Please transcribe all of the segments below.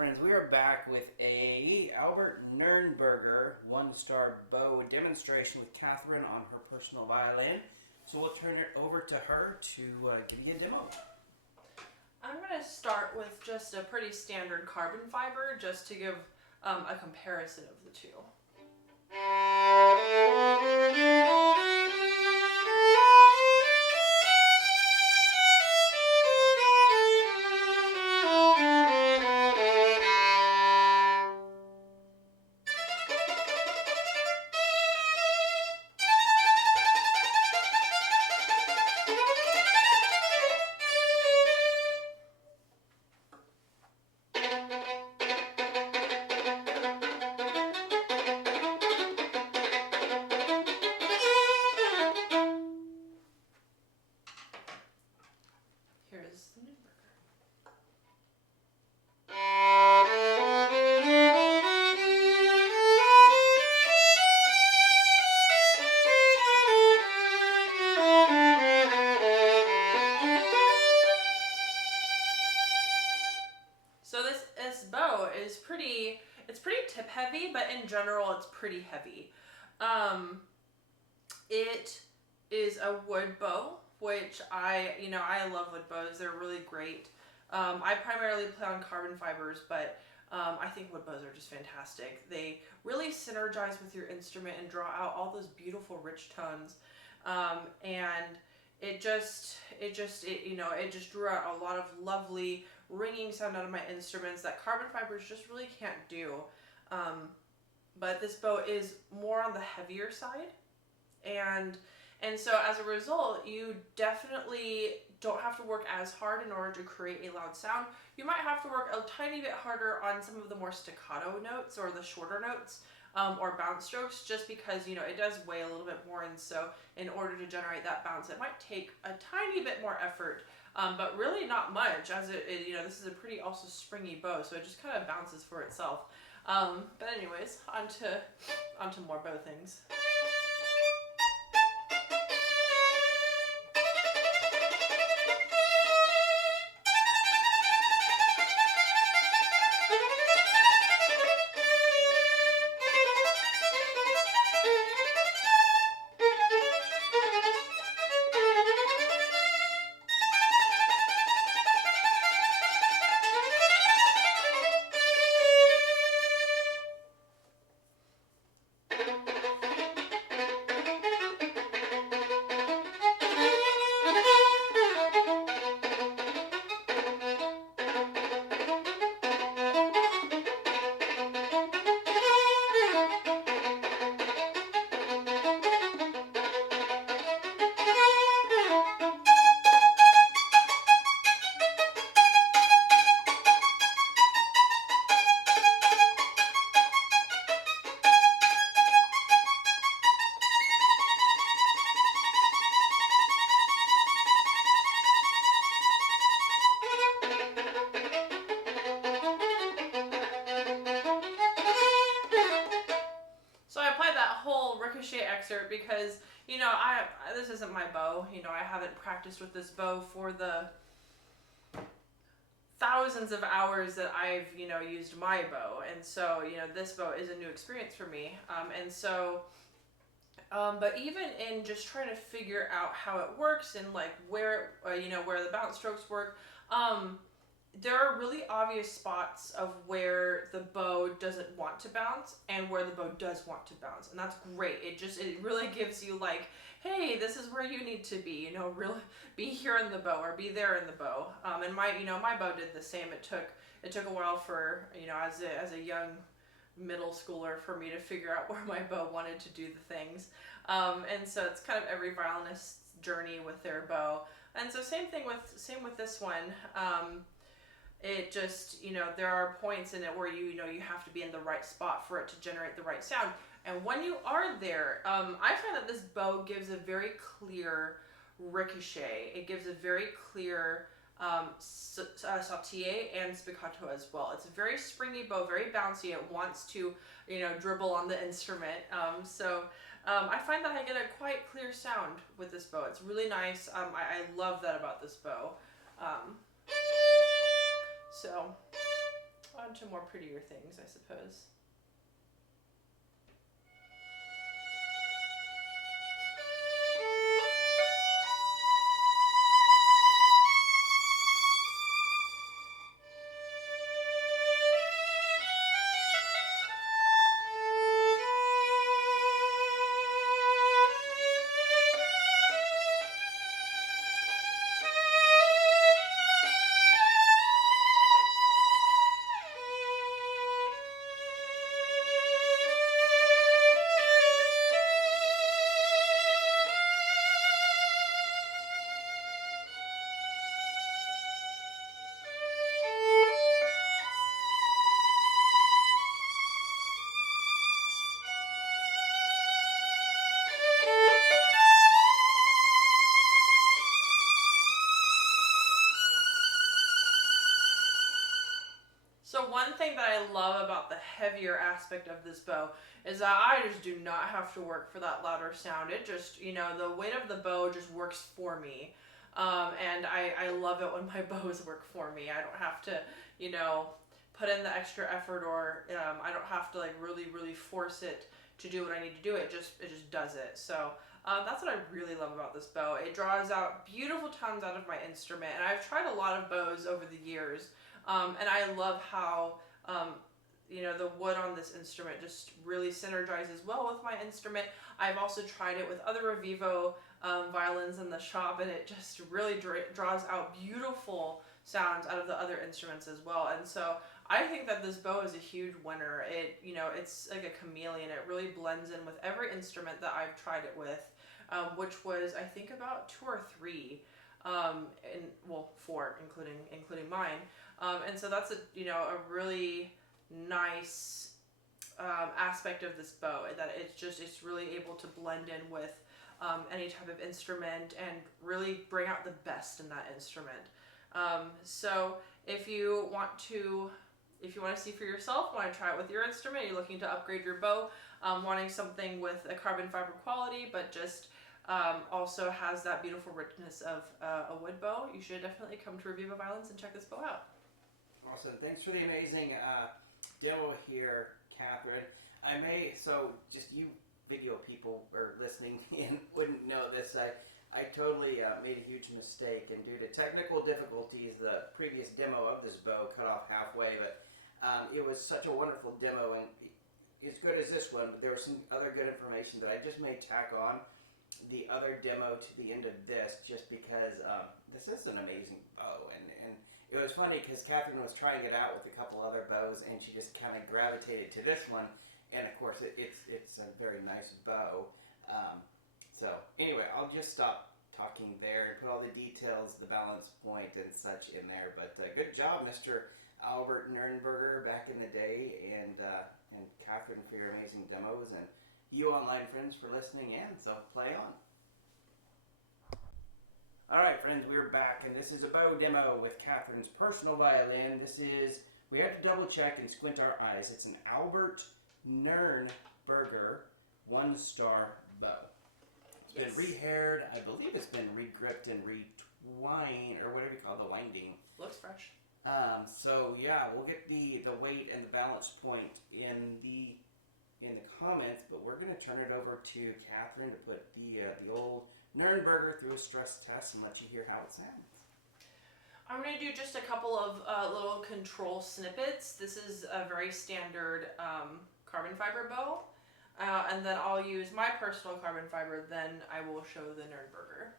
friends, we are back with a Albert Nurnberger one-star bow demonstration with Catherine on her personal violin. So we'll turn it over to her to give you a demo. I'm going to start with just a pretty standard carbon fiber just to give a comparison of the two. Here's the Nurnberger. So this bow is pretty tip heavy, but in general it's pretty heavy. It is a wood bow, which I love wood bows. They're really great. I primarily play on carbon fibers, but I think wood bows are just fantastic. They really synergize with your instrument and draw out all those beautiful rich tones. And it just drew out a lot of lovely ringing sound out of my instruments that carbon fibers just really can't do. But this bow is more on the heavier side, and so as a result, you definitely don't have to work as hard in order to create a loud sound. You might have to work a tiny bit harder on some of the more staccato notes or the shorter notes or bounce strokes, just because it does weigh a little bit more, and so in order to generate that bounce, it might take a tiny bit more effort, but really not much, as this is a pretty also springy bow, so it just kind of bounces for itself. But anyways, onto more bow things. Excerpt because this isn't my bow. I haven't practiced with this bow for the thousands of hours that I've used my bow, and so this bow is a new experience for me, and so but even in just trying to figure out how it works and like where where the bounce strokes work, there are really obvious spots of where the bow doesn't want to bounce and where the bow does want to bounce, and that's great. It really gives you like, hey, this is where you need to be, really be here in the bow or be there in the bow. And my bow did the same. It took a while for as a young middle schooler for me to figure out where my bow wanted to do the things. And so it's kind of every violinist's journey with their bow. And so same with this one. It just, there are points in it where you have to be in the right spot for it to generate the right sound. And when you are there, I find that this bow gives a very clear ricochet. It gives a very clear sauté and spiccato as well. It's a very springy bow, very bouncy. It wants to, dribble on the instrument. I find that I get a quite clear sound with this bow. It's really nice. I love that about this bow. on to more prettier things, I suppose. So one thing that I love about the heavier aspect of this bow is that I just do not have to work for that louder sound. It just, the weight of the bow just works for me. And I love it when my bows work for me. I don't have to, put in the extra effort, or I don't have to like really, really force it to do what I need to do. It just does it. So that's what I really love about this bow. It draws out beautiful tones out of my instrument. And I've tried a lot of bows over the years. And I love how, the wood on this instrument just really synergizes well with my instrument. I've also tried it with other Revivo violins in the shop, and it just really draws out beautiful sounds out of the other instruments as well. And so I think that this bow is a huge winner. It's like a chameleon. It really blends in with every instrument that I've tried it with, which was, I think, about 2 or 3. And 4, including mine. And so that's a really nice aspect of this bow, that it's really able to blend in with any type of instrument and really bring out the best in that instrument. So if you want to see for yourself, want to try it with your instrument, you're looking to upgrade your bow, wanting something with a carbon fiber quality, but just also has that beautiful richness of a wood bow, you should definitely come to Revivo Violins and check this bow out. Awesome. Thanks for the amazing demo here, Catherine. Just you video people or listening in wouldn't know this. I totally made a huge mistake, and due to technical difficulties, the previous demo of this bow cut off halfway, but it was such a wonderful demo, and as good as this one, but there was some other good information that I just may tack on the other demo to the end of this, just because this is an amazing bow, and it was funny because Catherine was trying it out with a couple other bows, and she just kind of gravitated to this one, and of course it's a very nice bow. So anyway, I'll just stop talking there and put all the details, the balance point and such in there. But good job, Mr. Albert Nurnberger, back in the day, and Catherine, for your amazing demos, and you online friends for listening in. So play on. Alright friends, we're back, and this is a bow demo with Catherine's personal violin. We have to double check and squint our eyes. It's an Albert Nurnberger 1-star bow. It's been re-haired. I believe it's been re-gripped and re-twined, or whatever you call the winding. Looks fresh. So yeah, we'll get the weight and the balance point in the comments, but we're going to turn it over to Catherine to put the old Nurnberger through a stress test and let you hear how it sounds. I'm going to do just a couple of little control snippets. This is a very standard carbon fiber bow, and then I'll use my personal carbon fiber, then I will show the Nurnberger.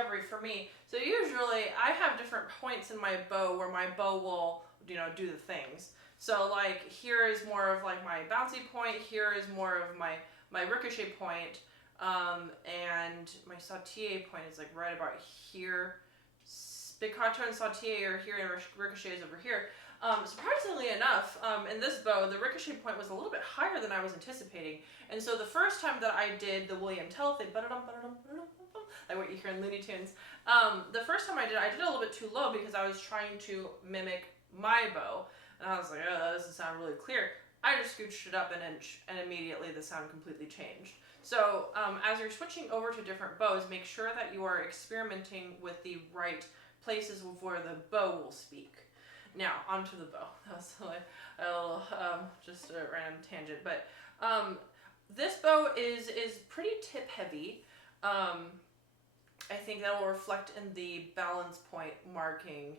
discovery for me. So usually I have different points in my bow where my bow will, do the things. So like here is more of like my bouncy point, here is more of my ricochet point, and my sautille point is like right about here. Spiccato and sautille are here and ricochet is over here. Surprisingly enough, in this bow, the ricochet point was a little bit higher than I was anticipating. And so the first time that I did the William Tell thing, like what you hear in Looney Tunes, the first time I did it a little bit too low because I was trying to mimic my bow. And I was like, oh, that doesn't sound really clear. I just scooched it up an inch, and immediately the sound completely changed. So as you're switching over to different bows, make sure that you are experimenting with the right places where the bow will speak. Now, onto the bow. That was a little, just a random tangent, but this bow is pretty tip heavy. I think that will reflect in the balance point marking,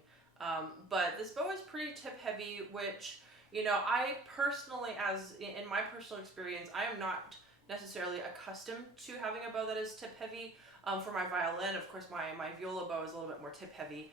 but this bow is pretty tip heavy, which, I personally, as in my personal experience, I am not necessarily accustomed to having a bow that is tip heavy. For my violin, of course, my viola bow is a little bit more tip heavy,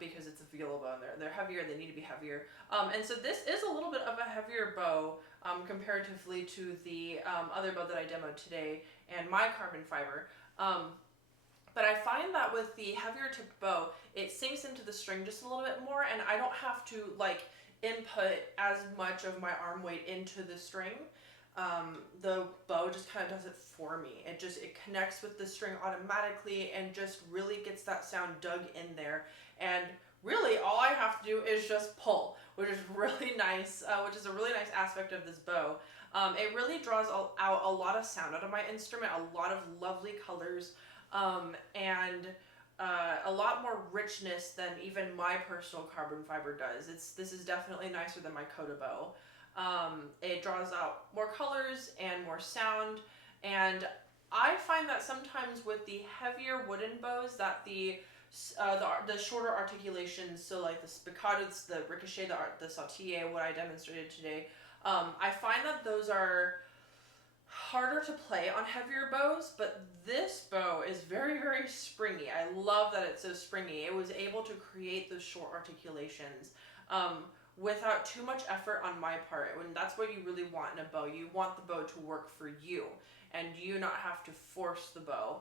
because it's a viola bow and they're heavier, they need to be heavier. And so this is a little bit of a heavier bow comparatively to the other bow that I demoed today and my carbon fiber. But I find that with the heavier tipped bow, it sinks into the string just a little bit more, and I don't have to like input as much of my arm weight into the string. The bow just kind of does it for me. It connects with the string automatically and just really gets that sound dug in there. And really all I have to do is just pull, which is really nice, which is a really nice aspect of this bow. It really draws out a lot of sound out of my instrument, a lot of lovely colors, and a lot more richness than even my personal carbon fiber does. This is definitely nicer than my Coda bow. It draws out more colors and more sound, and I find that sometimes with the heavier wooden bows that the shorter articulations, so like the spiccatos, the ricochet, the sautille, what I demonstrated today, I find that those are harder to play on heavier bows, but this bow is very, very springy. I love that it's so springy. It was able to create those short articulations without too much effort on my part. And that's what you really want in a bow. You want the bow to work for you, and you not have to force the bow.